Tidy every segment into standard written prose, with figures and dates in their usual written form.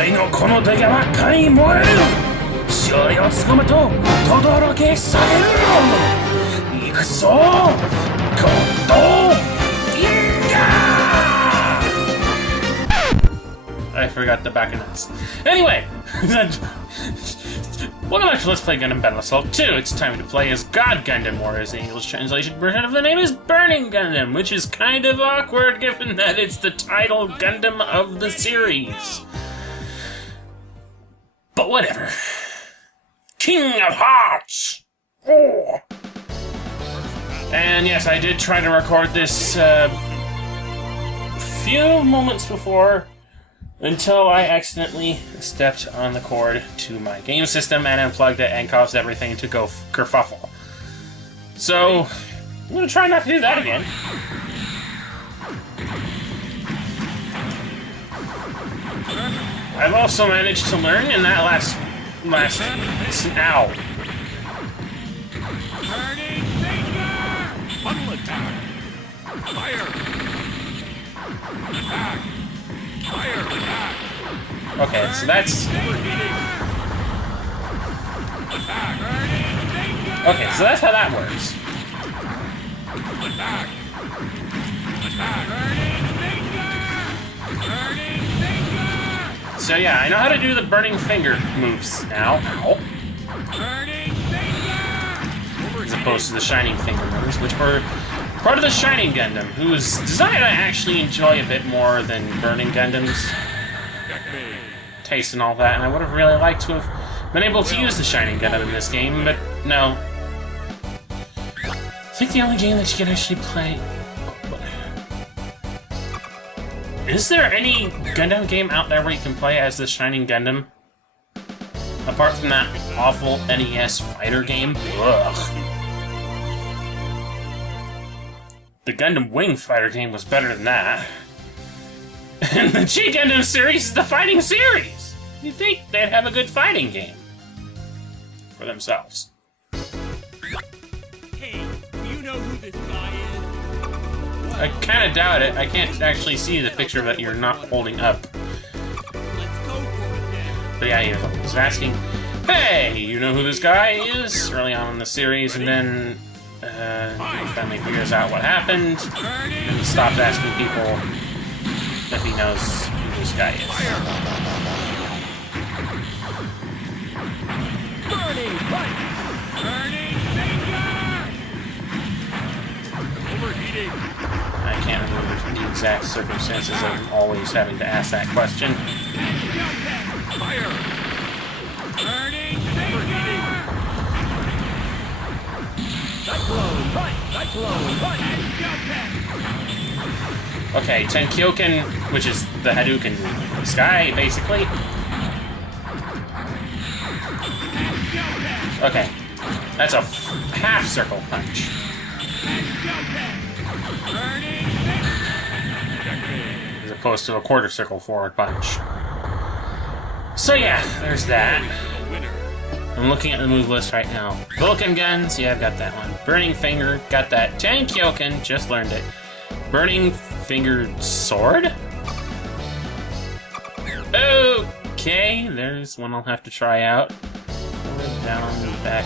俺のこの手が真っ赤に燃える。勝利をつかむと轟き下げる。行くぞゴッドフィンガー。I forgot the back of this. Anyway, welcome back to Let's Play Gundam Battle Assault 2. It's time to play as God Gundam Warriors. The English translation version of the name is Burning Gundam, which is kind of awkward given that it's the title Gundam of the series. But whatever. King of Hearts! Oh. And yes, I did try to record this few moments before, until I accidentally stepped on the cord to my game system and unplugged it and caused everything to go kerfuffle. So, I'm gonna try not to do that again. I've also managed to learn in that last ow. Turning finger! Bundle attack! Fire! Attack! Fire! Attack! Okay, so that's... Attack! Okay, so that's how that works. Attack! Attack! Turning finger! So yeah, I know how to do the burning finger moves now. Ow. Turning finger! As opposed to the shining finger moves, which were part of the Shining Gundam, whose design I actually enjoy a bit more than Burning Gundam's taste and all that, and I would have really liked to have been able to use the Shining Gundam in this game, but no. I think the only game that you can actually play... Is there any Gundam game out there where you can play as the Shining Gundam? Apart from that awful NES fighter game? Ugh. The Gundam Wing fighter game was better than that. And the G Gundam series is the fighting series! You'd think they'd have a good fighting game. For themselves. Hey, do you know who this guy is? I kinda doubt it. I can't actually see the picture that you're not holding up. Let's go for it then. But yeah, he was asking, hey, you know who this guy is? Early on in the series, and then he finally figures out what happened, and he stops asking people if he knows who this guy is. Burning punch! Burning finger! Overheating! I can't remember the exact circumstances of always having to ask that question. Fire! Burning finger! Cyclone punch! Cyclone punch! Okay, Tenkyoken, which is the Hadouken sky, basically. Okay, that's a half circle punch. As opposed to a quarter circle forward punch. So yeah, there's that. I'm looking at the move list right now. Vulcan Guns, yeah, I've got that one. Burning Finger, got that. Tenkyoken, just learned it. Burning Finger Sword? Okay, there's one I'll have to try out. Forward, down, back,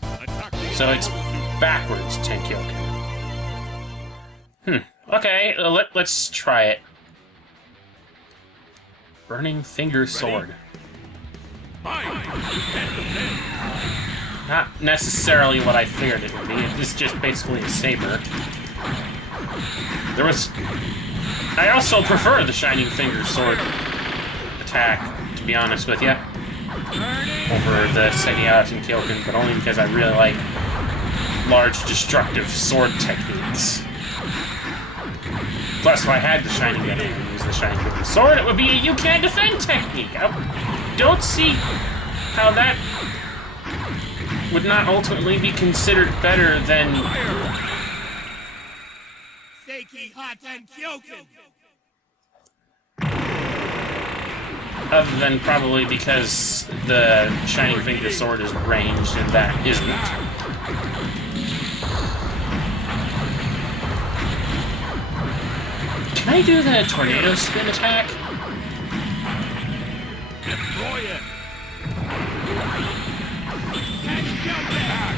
punch. So it's backwards Tenkyoken. Okay, let's try it. Burning Finger Sword. Not necessarily what I figured it would be. It's just basically a saber. I also prefer the Shining Finger Sword attack, to be honest with you, over the Senyata and Tenkyoken, but only because I really like large destructive sword techniques. Plus, if I had the Shining Gundam and use the Shining Finger Sword, it would be a you can't defend technique. I don't see how that would not ultimately be considered better than... Other than probably because the Shining Finger Sword is ranged and that isn't. Can I do the tornado spin attack? Destroy it. And jump back.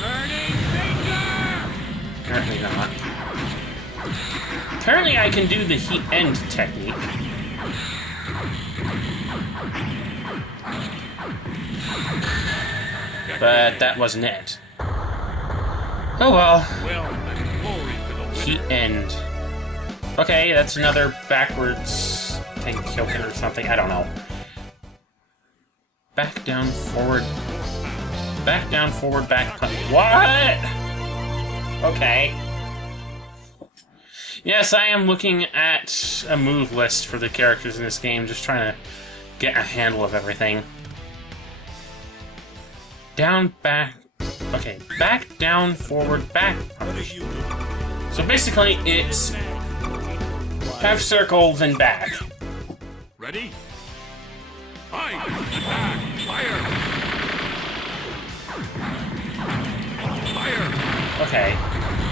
Burning finger. Apparently not. Apparently I can do the heat end technique. But that wasn't it. Oh well. Well, then glory to the winner. Heat end. Okay, that's another backwards Tenkyoken or something. I don't know. Back, down, forward. Back, down, forward, back, punch. What? Okay. Yes, I am looking at a move list for the characters in this game, just trying to get a handle of everything. Down, back. Okay, back, down, forward, back, punch. So basically, it's half circle, then back. Ready? Fight! Attack! Fire! Fire! Okay,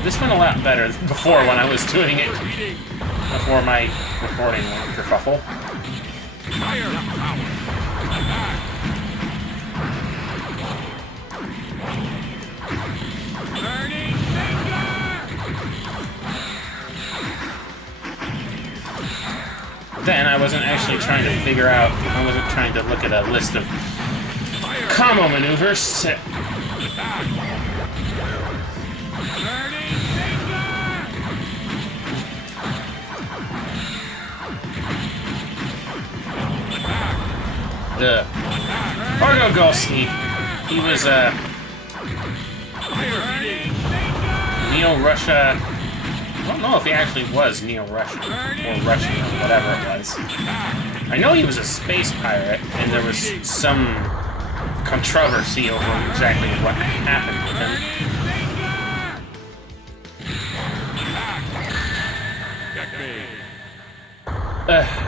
this went a lot better than before when I was doing it Overheating! before my recording kerfuffle. Fire! Power! Attack! Burning finger! Then I wasn't actually trying to figure out, I wasn't trying to look at a list of Fire! combo maneuvers. Attack! Burning finger! Orgo Golski. He was Fire! Burning finger! Neo-Russia. I don't know if he actually was Neo-Russian or Russian or whatever it was. I know he was a space pirate, and there was some controversy over exactly what happened with him.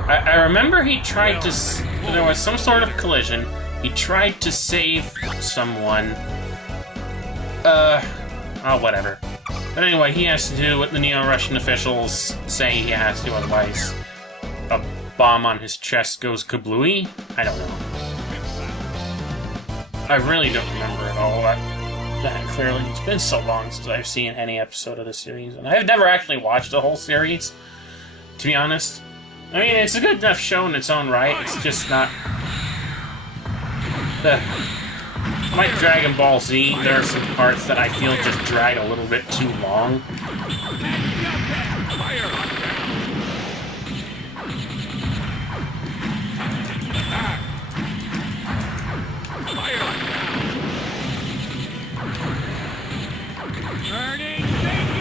I remember he tried to... There was some sort of collision. He tried to save someone. Oh, whatever. But anyway, he has to do what the Neo-Russian officials say he has to, otherwise a bomb on his chest goes kablooey? I don't know. I really don't remember it all that clearly. It's been so long since I've seen any episode of the series, and I've never actually watched the whole series, to be honest. I mean, it's a good enough show in its own right, it's just not... Like Dragon Ball Z, there are some parts that I feel just drag a little bit too long.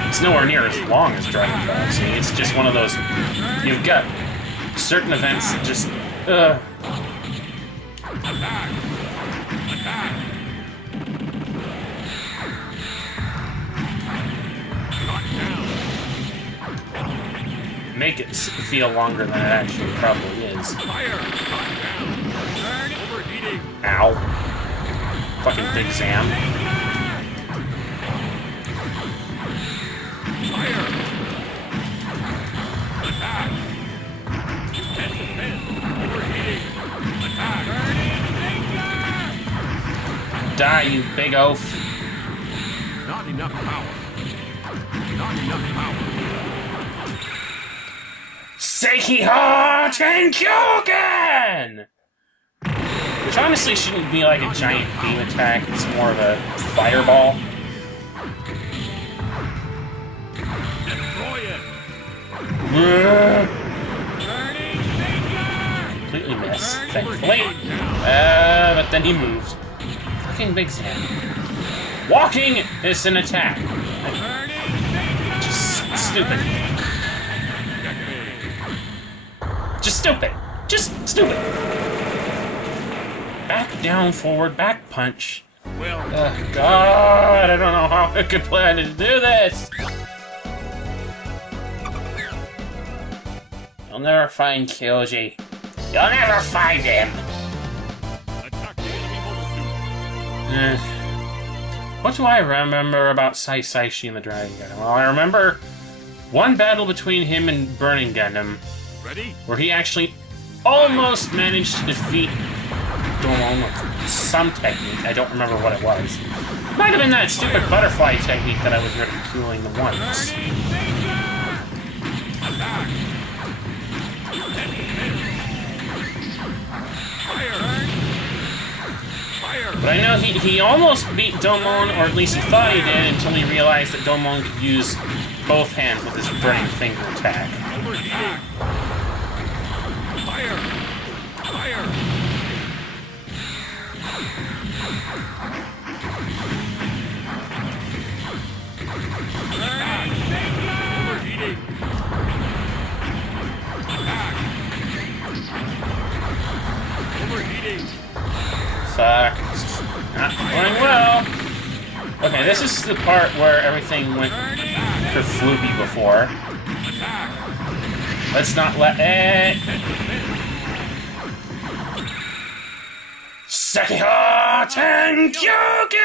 It's nowhere near as long as Dragon Ball Z, it's just one of those... You've got certain events that just... Make it feel longer than it actually probably is. Ow. Fucking Big Zam. Die, you big oaf. Not enough power. Not enough power. Sekiha Tenkyoken! Which honestly shouldn't be like a giant beam attack, it's more of a fireball. Destroy it. Completely missed, thankfully. But then he moved. Fucking Big Zam. Walking is an attack. Just stupid. Just stupid. Just stupid. Back, down, forward, back punch. Well, God, I don't know how I could plan to do this. You'll never find Kyoji. You'll never find him. attack the enemy motor suit. What do I remember about Saishi and the Dragon Gundam? Well, I remember one battle between him and Burning Gundam, Ready? where he actually almost managed to defeat Domon with some technique. I don't remember what it was. Might have been that stupid butterfly technique that I was ridiculing the once. But I know he almost beat Domon, or at least he thought he did, until he realized that Domon could use both hands with his burning finger attack. Fire! Fire! Overheating! Overheating! Fuck. Not going well. Okay, this is the part where everything went kerfloopy before. Let's not let it. Sekiha Tenkyuken!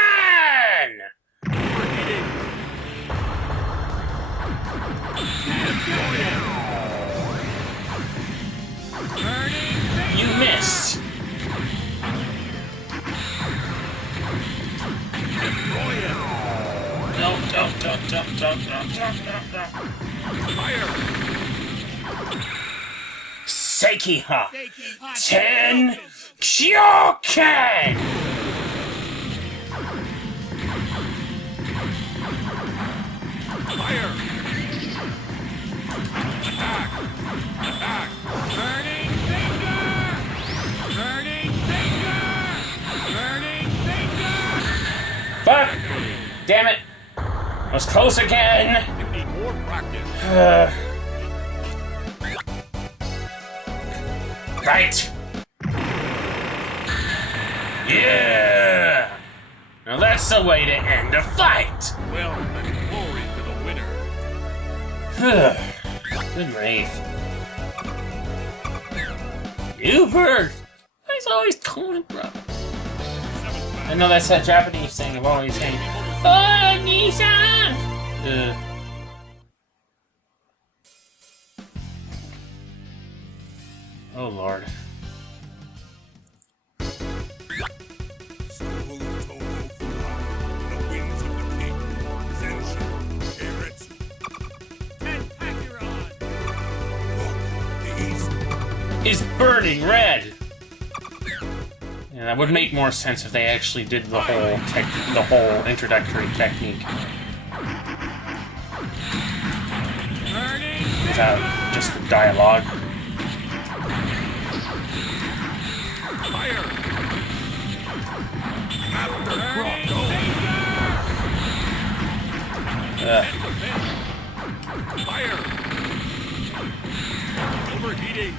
You missed. No, don't. Fire! Sekiha Tenkyuken! Fire! Attack! Attack! Burning finger! Burning finger! Burning finger! Fuck! Damn it! I was close again! You need more practice. Right! Yeah! Now that's the way to end a fight! Well, then glory to the winner. Good Wraith. You've heard! He's always calling, bro. I know that's that Japanese thing of always saying, "Oh, Nissan!" Oh, Lord. Is burning red. Yeah, that would make more sense if they actually did the whole introductory technique without just the dialogue. Fire! Fire! Overheating!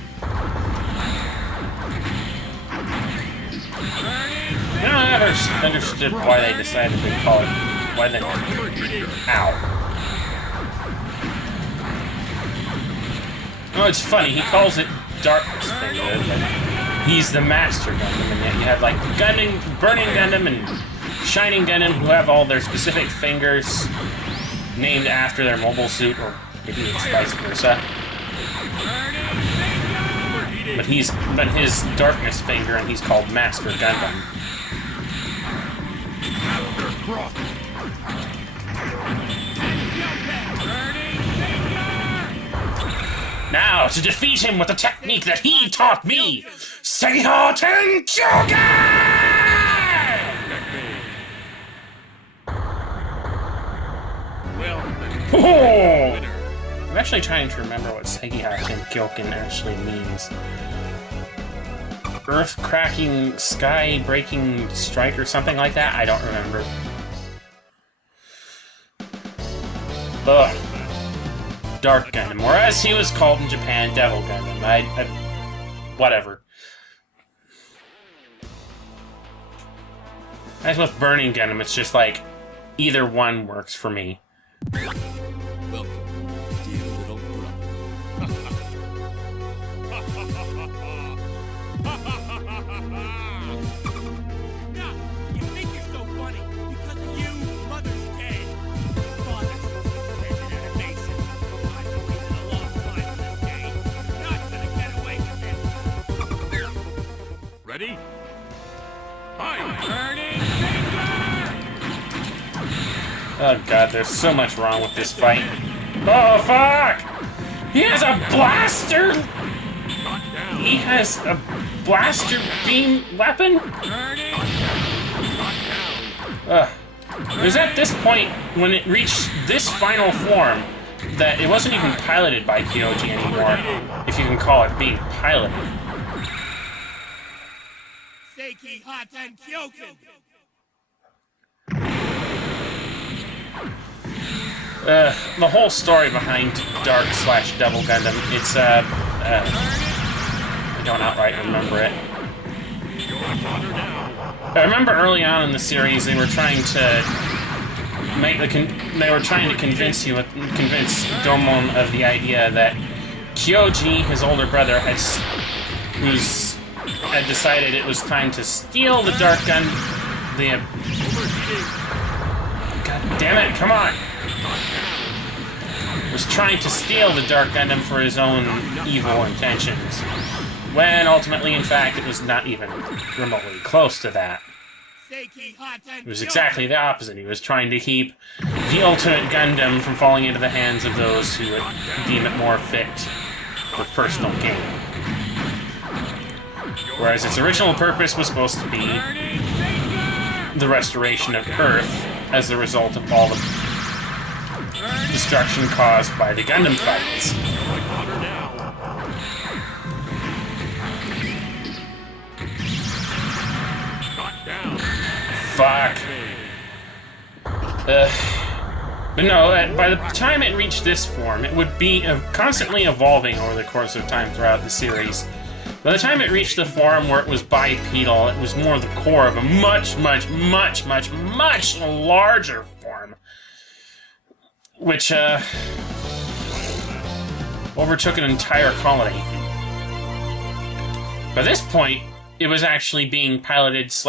I never understood why they decided to call it. Why they. Ow. Oh, it's funny. He calls it Darkness Finger, but he's the Master Gundam, and yet you have like Gundam, Burning Gundam, and Shining Gundam who have all their specific fingers named after their mobile suit, or maybe it's vice versa. But his Darkness Finger, and he's called Master Gundam. Now, to defeat him with the technique that he taught me, Sekiha Tenkyuken! Oh! I'm actually trying to remember what Sekiha Tenkyuken actually means. Earth-cracking, sky-breaking strike or something like that? I don't remember. Ugh. Dark Gundam, or as he was called in Japan, Devil Gundam. Whatever. As with Burning Gundam, it's just like, either one works for me. Welcome, dear little brother. Yeah, you think you're so funny because of you, Mother's dead. Father's suspended animation. I've waited a long time for this day. Not gonna get away with this. Ready? Fight! Burning finger! Oh god, there's so much wrong with this fight. Oh fuck! He has a blaster! He has a blaster beam weapon? It was at this point, when it reached this final form, that it wasn't even piloted by Kyoji anymore, if you can call it being piloted. Seiki Haten Kyoken! The whole story behind Dark/Double Gundam, it's, I don't outright remember it. I remember early on in the series they were trying to convince Domon of the idea that Kyoji, his older brother, had decided it was time to steal the Dark Gun. God damn it! Come on! Was trying to steal the Dark Gundam for his own evil intentions. When ultimately, in fact, it was not even remotely close to that. It was exactly the opposite. He was trying to keep the ultimate Gundam from falling into the hands of those who would deem it more fit for personal gain. Whereas its original purpose was supposed to be the restoration of Earth as a result of all the destruction caused by the Gundam fights. Fuck. But no, by the time it reached this form, it would be constantly evolving over the course of time throughout the series. By the time it reached the form where it was bipedal, it was more the core of a much larger form. Which, overtook an entire colony. By this point, it was actually being piloted /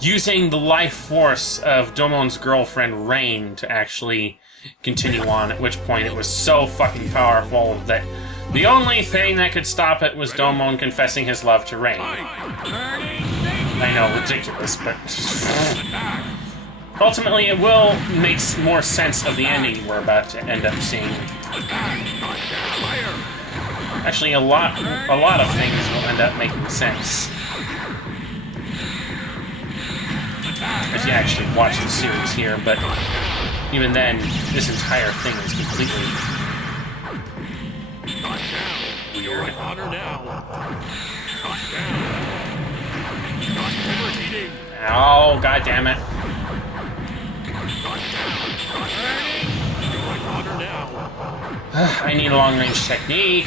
using the life force of Domon's girlfriend, Rain, to actually continue on, at which point it was so fucking powerful that the only thing that could stop it was Domon confessing his love to Rain. I know, ridiculous, but... ultimately, it will make more sense of the ending we're about to end up seeing. Actually, a lot of things will end up making sense if you actually watch the series here, but even then, this entire thing is completely weird. Oh, god damn it. I need a long-range technique.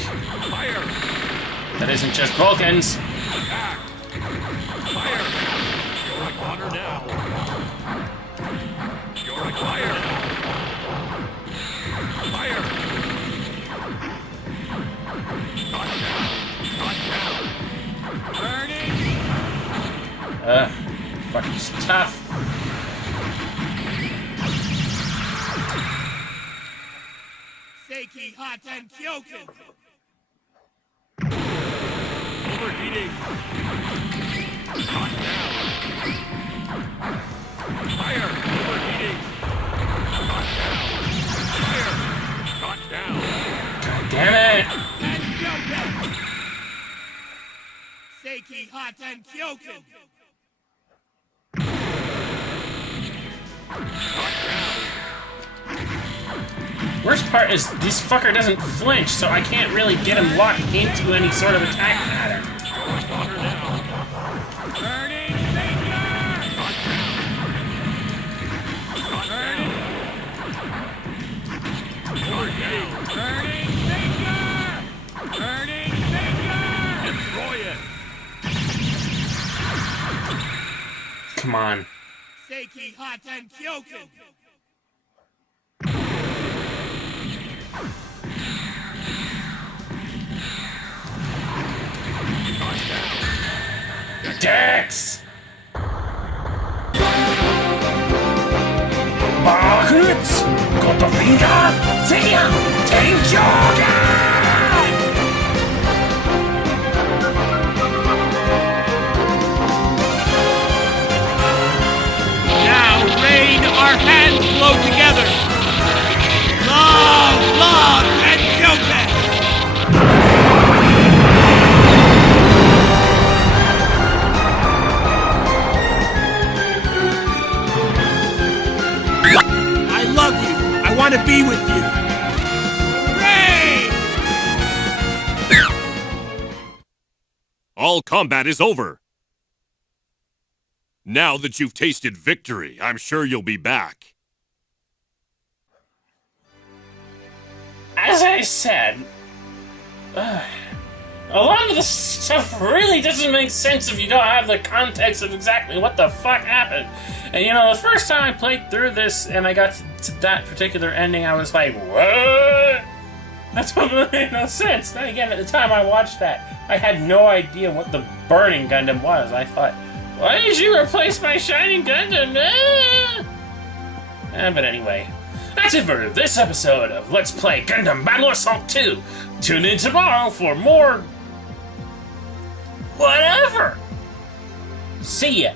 That isn't just Vulcans. Fucking tough. Seiki Haten Kyoken! Overheating! Hot down! Fire! Overheating! Hot down! Fire! Hot down! God damn it! Seiki Haten Kyoken! Worst part is this fucker doesn't flinch, so I can't really get him locked into any sort of attack pattern. Burning finger! Burning finger! Burning finger! Destroy it! Come on. Seiki Haten Kyoken! Dex! Margaret! Got the finger! Sekia! Take your gun! All combat is over. Now that you've tasted victory, I'm sure you'll be back. As I said, a lot of this stuff really doesn't make sense if you don't have the context of exactly what the fuck happened. And you know, the first time I played through this and I got to that particular ending, I was like, what? That totally made no sense. Then again, at the time I watched that, I had no idea what the burning Gundam was. I thought, why did you replace my shining Gundam? But anyway, that's it for this episode of Let's Play Gundam Battle Assault 2. Tune in tomorrow for more... whatever! See ya!